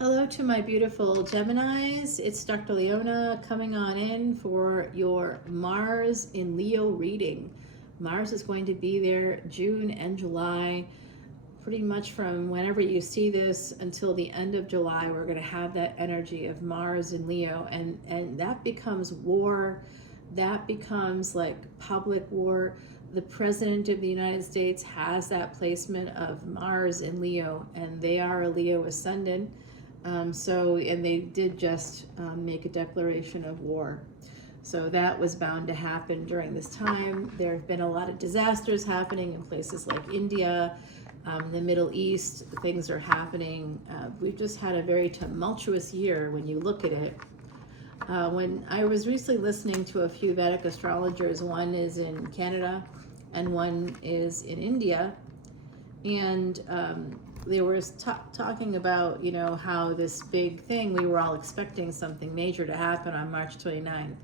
Hello to my beautiful Geminis. It's Dr. Leona coming on in for your Mars in Leo reading. Mars is going to be there June and July. Pretty much from whenever you see this until the end of July, we're going to have that energy of Mars in Leo, and that becomes war. That becomes like public war. The President of the United States has that placement of Mars in Leo, and they are a Leo ascendant. And they did just make a declaration of war. So that was bound to happen during this time. There have been a lot of disasters happening in places like India, the Middle East. Things are happening. We've just had a very tumultuous year when you look at it. When I was recently listening to a few Vedic astrologers, one is in Canada and one is in India, and they were talking about, how this big thing, we were all expecting something major to happen on March 29th.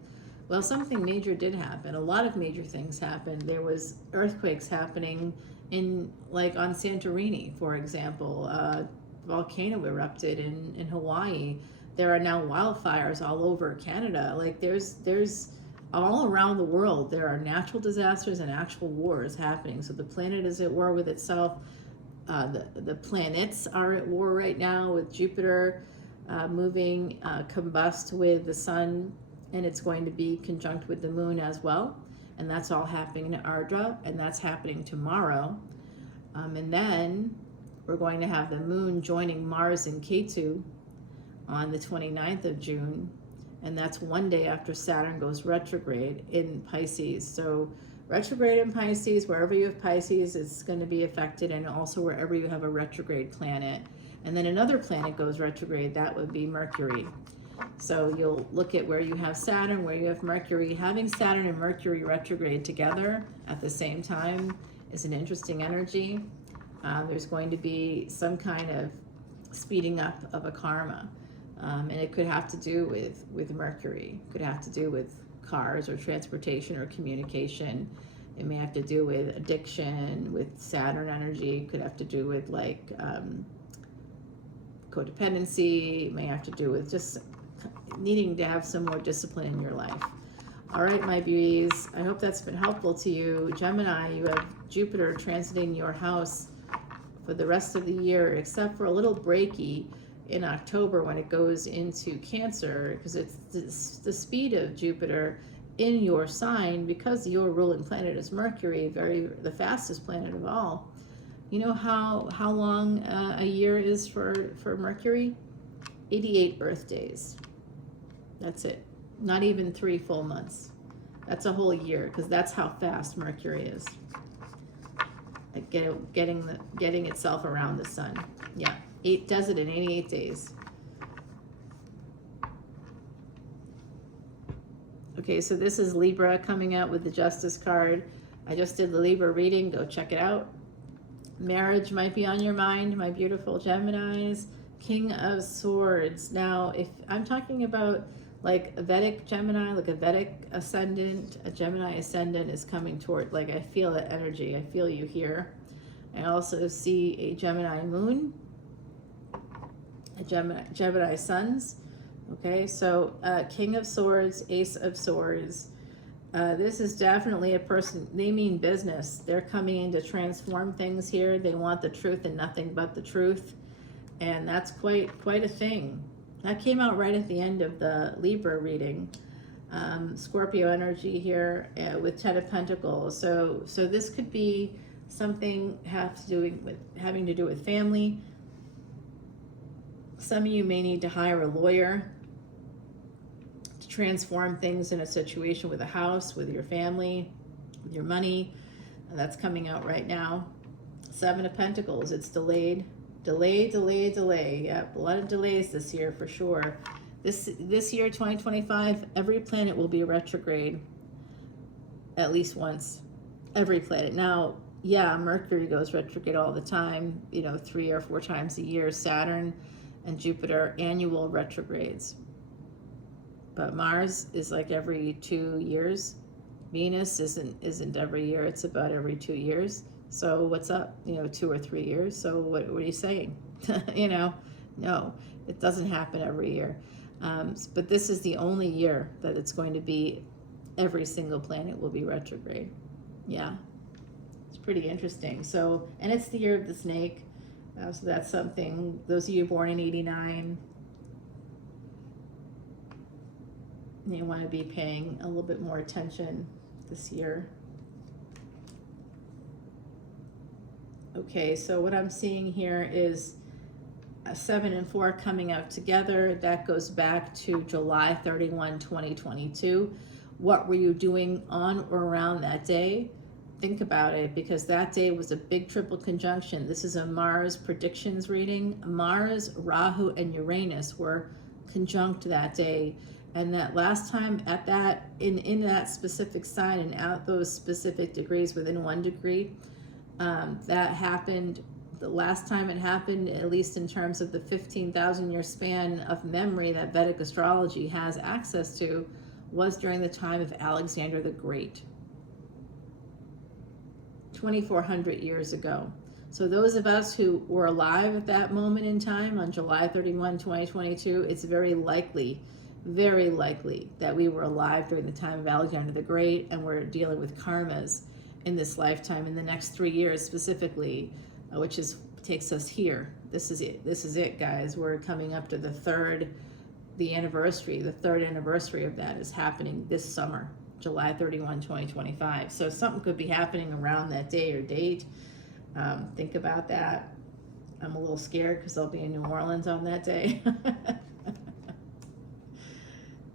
Well, something major did happen. A lot of major things happened. There was earthquakes happening on Santorini, for example. Volcano erupted in Hawaii. There are now wildfires all over Canada. There's all around the world, there are natural disasters and actual wars happening. So the planet is at war with itself. The planets are at war right now, with Jupiter moving combust with the sun, and it's going to be conjunct with the moon as well. And that's all happening in Ardra, and that's happening tomorrow. And then we're going to have the moon joining Mars and Ketu on the 29th of June, and that's one day after Saturn goes retrograde in Pisces. So retrograde in Pisces, wherever you have Pisces, it's going to be affected, and also wherever you have a retrograde planet. And then another planet goes retrograde, that would be Mercury. So you'll look at where you have Saturn, where you have Mercury. Having Saturn and Mercury retrograde together at the same time is an interesting energy. There's going to be some kind of speeding up of a karma. And it could have to do with Mercury. It could have to do with cars or transportation or communication. It may have to do with addiction, with Saturn energy. It could have to do with codependency. It may have to do with just needing to have some more discipline in your life. All right, my beauties, I hope that's been helpful to you. Gemini, you have Jupiter transiting your house for the rest of the year, except for a little breaky in October when it goes into Cancer, because it's the speed of Jupiter in your sign, because your ruling planet is Mercury, the fastest planet of all. You know how long a year is for Mercury? 88 Earth days. That's it. Not even 3 full months. That's a whole year, because that's how fast Mercury is at getting itself around the sun. Yeah. Does it in 88 days. Okay, so this is Libra coming out with the Justice card. I just did the Libra reading. Go check it out. Marriage might be on your mind, my beautiful Geminis. King of Swords. Now, if I'm talking about like a Vedic Gemini, like a Vedic Ascendant, a Gemini Ascendant is coming toward, I feel that energy. I feel you here. I also see a Gemini Moon, a Gemini Suns. Okay, so King of Swords, Ace of Swords. This is definitely a person, they mean business. They're coming in to transform things here. They want the truth and nothing but the truth. And that's quite a thing. That came out right at the end of the Libra reading. Scorpio energy here with 10 of Pentacles. So this could be something having to do with family. Some of you may need to hire a lawyer to transform things in a situation with a house, with your family, with your money. And that's coming out right now. 7 of Pentacles, it's delayed. Delay. Yep, a lot of delays this year for sure. This year, 2025, every planet will be retrograde at least once. Every planet. Now, yeah, Mercury goes retrograde all the time, 3 or 4 times a year. Saturn and Jupiter, annual retrogrades. But Mars is like every 2 years. Venus isn't every year, it's about every 2 years. So what's up? 2 or 3 years. So what are you saying? No. It doesn't happen every year. But this is the only year that it's going to be, every single planet will be retrograde. Yeah, it's pretty interesting. So, and it's the year of the snake. So that's something, those of you born in 89, you want to be paying a little bit more attention this year. Okay, so what I'm seeing here is 7 and 4 coming out together. That goes back to July 31, 2022. What were you doing on or around that day? Think about it, because that day was a big triple conjunction. This is a Mars predictions reading. Mars, Rahu, and Uranus were conjunct that day. And that last time at that, in that specific sign and at those specific degrees, within 1 degree, that happened. The last time it happened, at least in terms of the 15,000 year span of memory that Vedic astrology has access to, was during the time of Alexander the Great, 2,400 years ago. So those of us who were alive at that moment in time on July 31, 2022, it's very likely that we were alive during the time of Alexander the Great, and we're dealing with karmas in this lifetime, in the next 3 years specifically, which takes us here. This is it, guys. We're coming up to the third anniversary of that is happening this summer, July 31, 2025. So something could be happening around that day or date. Think about that. I'm a little scared because I'll be in New Orleans on that day.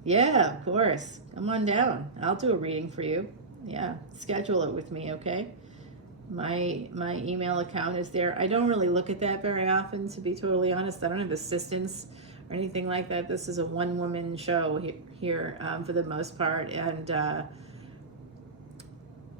Yeah, of course. Come on down. I'll do a reading for you. Yeah, schedule it with me, okay? My email account is there. I don't really look at that very often, to be totally honest. I don't have assistants or anything like that. This is a one-woman show here for the most part. And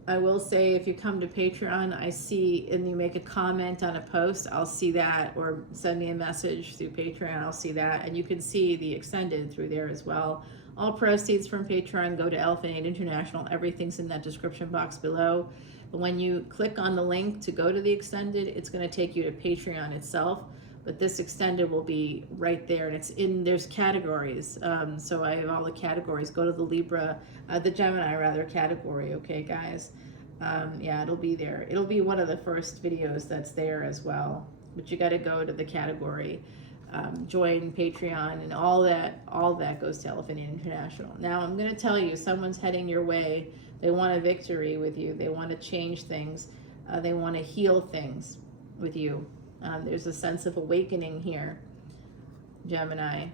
I will say, if you come to Patreon, I see, and you make a comment on a post, I'll see that, or send me a message through Patreon, I'll see that. And you can see the extended through there as well. All proceeds from Patreon go to Elephant Aid International. Everything's in that description box below. But when you click on the link to go to the extended, it's going to take you to Patreon itself. But this extended will be right there, and there's categories. So I have all the categories. Go to the Gemini category, okay, guys? Yeah, it'll be there. It'll be one of the first videos that's there as well. But you got to go to the category, join Patreon, and all that goes to Elephant Aid International. Now I'm going to tell you, someone's heading your way. They want a victory with you. They want to change things. They want to heal things with you. There's a sense of awakening here, Gemini.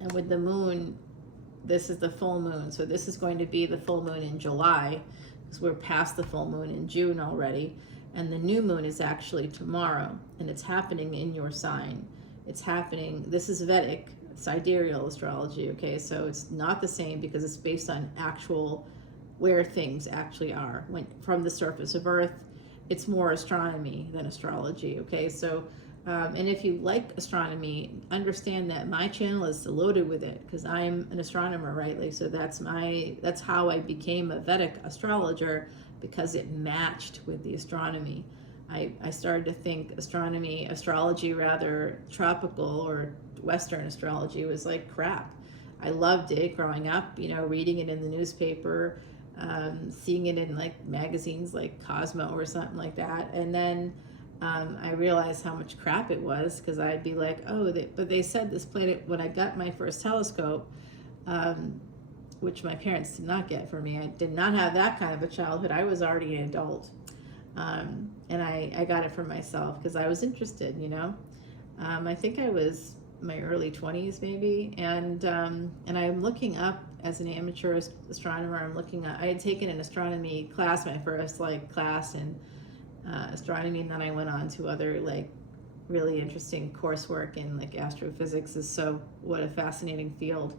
And with the moon, this is the full moon. So this is going to be the full moon in July, because we're past the full moon in June already. And the new moon is actually tomorrow, and it's happening in your sign. It's happening, this is Vedic, sidereal astrology, okay? So it's not the same, because it's based on actual, where things actually are. From the surface of Earth, it's more astronomy than astrology, okay? So, and if you like astronomy, understand that my channel is loaded with it, because I'm an astronomer, right? Like, so that's how I became a Vedic astrologer, because it matched with the astronomy. I started to think astrology rather, tropical or Western astrology was like crap. I loved it growing up, reading it in the newspaper, seeing it in like magazines like Cosmo or something like that. And then I realized how much crap it was, because I'd be like, but they said this planet, when I got my first telescope, which my parents did not get for me. I did not have that kind of a childhood. I was already an adult. And I got it for myself because I was interested, I think I was my early 20s maybe. And I'm looking up, as an amateur astronomer, I had taken an astronomy class, my first class in astronomy, and then I went on to other really interesting coursework in astrophysics. What a fascinating field.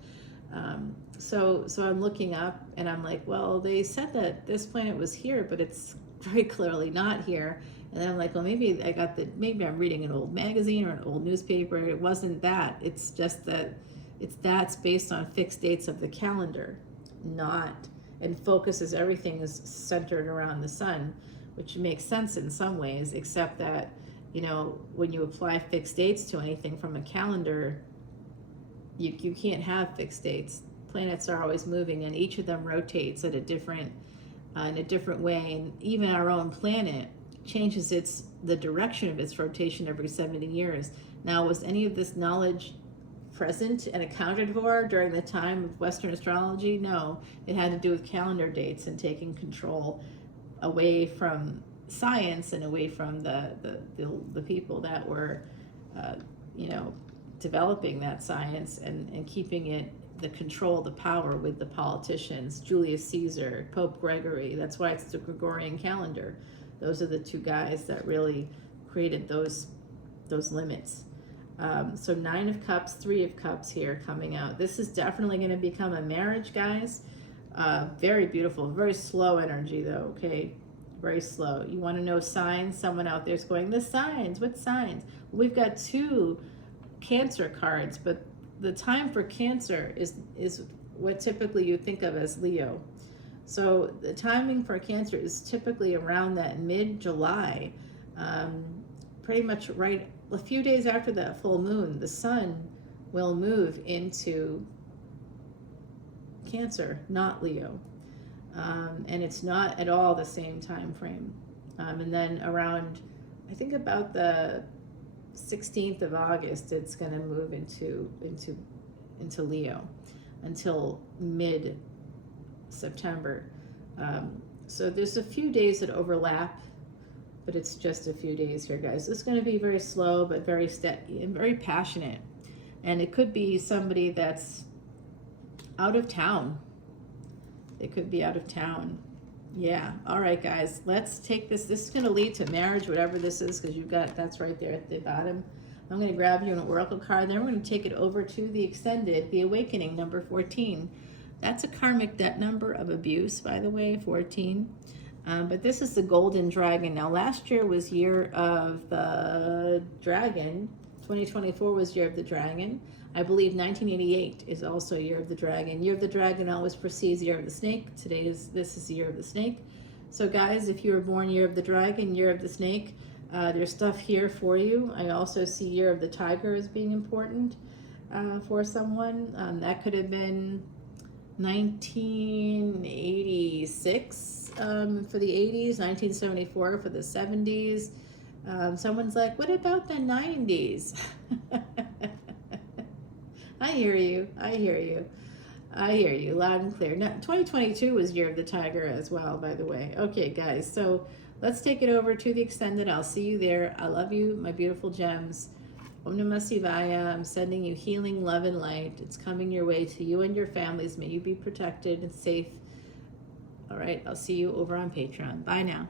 So I'm looking up, and I'm like, well, they said that this planet was here, but it's very clearly not here. And then I'm like, well, maybe I'm reading an old magazine or an old newspaper. It wasn't that. It's just that that's based on fixed dates of the calendar, and focuses, everything is centered around the sun, which makes sense in some ways, except that you know, when you apply fixed dates to anything from a calendar, you can't have fixed dates. Planets are always moving, and each of them rotates at a different in a different way. And even our own planet changes the direction of its rotation every 70 years. Now, was any of this knowledge present and accounted for during the time of Western astrology? No, it had to do with calendar dates and taking control away from science and away from the people that were, you know, developing that science, and keeping it, the control, the power, with the politicians, Julius Caesar, Pope Gregory. That's why it's the Gregorian calendar. Those are the two guys that really created those limits. So 9 of Cups, 3 of Cups here coming out. This is definitely going to become a marriage, guys. Very beautiful, very slow energy though, okay? Very slow. You want to know signs? Someone out there's going, the signs, what signs? We've got 2 Cancer cards, but the time for Cancer is what typically you think of as Leo. So the timing for Cancer is typically around that mid-July, pretty much right a few days after that full moon. The sun will move into Cancer, not Leo, and it's not at all the same time frame. And then around, I think about the 16th of August, it's going to move into Leo until mid-September. So there's a few days that overlap, but it's just a few days here, guys. It's going to be very slow, but very steady and very passionate. And it could be somebody that's out of town. It could be out of town. Yeah. All right, guys, let's take this. This is going to lead to marriage, whatever this is, because you've got, that's right there at the bottom. I'm going to grab you an oracle card. Then we're going to take it over to the extended, the awakening, number 14. That's a karmic debt number of abuse, by the way, 14. But this is the golden dragon. Now, last year was year of the dragon. 2024 was year of the dragon. I believe 1988 is also year of the dragon. Year of the dragon always precedes year of the snake. This is the year of the snake. So guys, if you were born year of the dragon, year of the snake, there's stuff here for you. I also see year of the tiger as being important for someone. That could have been 1986 for the 80s, 1974 for the 70s. Someone's like, what about the 90s? I hear you. I hear you. I hear you loud and clear. Now, 2022 was year of the tiger as well, by the way. Okay, guys, so let's take it over to the extended. I'll see you there. I love you, my beautiful gems. Om Namah Shivaya. I'm sending you healing, love, and light. It's coming your way to you and your families. May you be protected and safe. All right, I'll see you over on Patreon. Bye now.